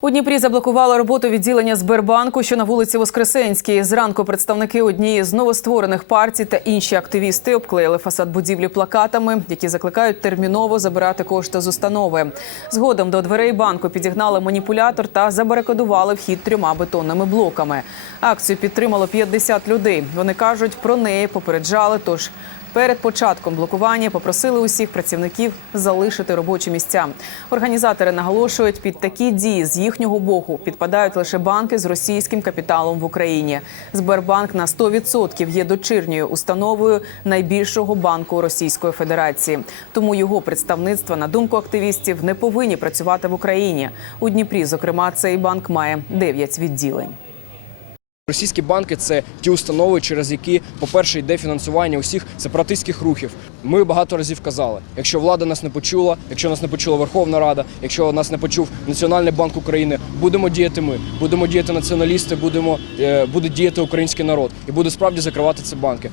У Дніпрі заблокували роботу відділення Сбербанку, що на вулиці Воскресенській. Зранку представники однієї з новостворених партій та інші активісти обклеїли фасад будівлі плакатами, які закликають терміново забирати кошти з установи. Згодом до дверей банку підігнали маніпулятор та забарикадували вхід трьома бетонними блоками. Акцію підтримало 50 людей. Вони кажуть, про неї попереджали. Тож Перед початком блокування попросили усіх працівників залишити робочі місця. Організатори наголошують, під такі дії з їхнього боку підпадають лише банки з російським капіталом в Україні. Сбербанк на 100% є дочірньою установою найбільшого банку Російської Федерації. Тому його представництва, на думку активістів, не повинні працювати в Україні. У Дніпрі, зокрема, цей банк має 9 відділень. Російські банки це ті установи, через які, по-перше, йде фінансування усіх сепаратистських рухів. Ми багато разів казали, якщо влада нас не почула, якщо нас не почула Верховна Рада, якщо нас не почув Національний банк України, будемо діяти ми, будемо діяти націоналісти, будемо е, буде діяти український народ і буде справді закривати ці банки.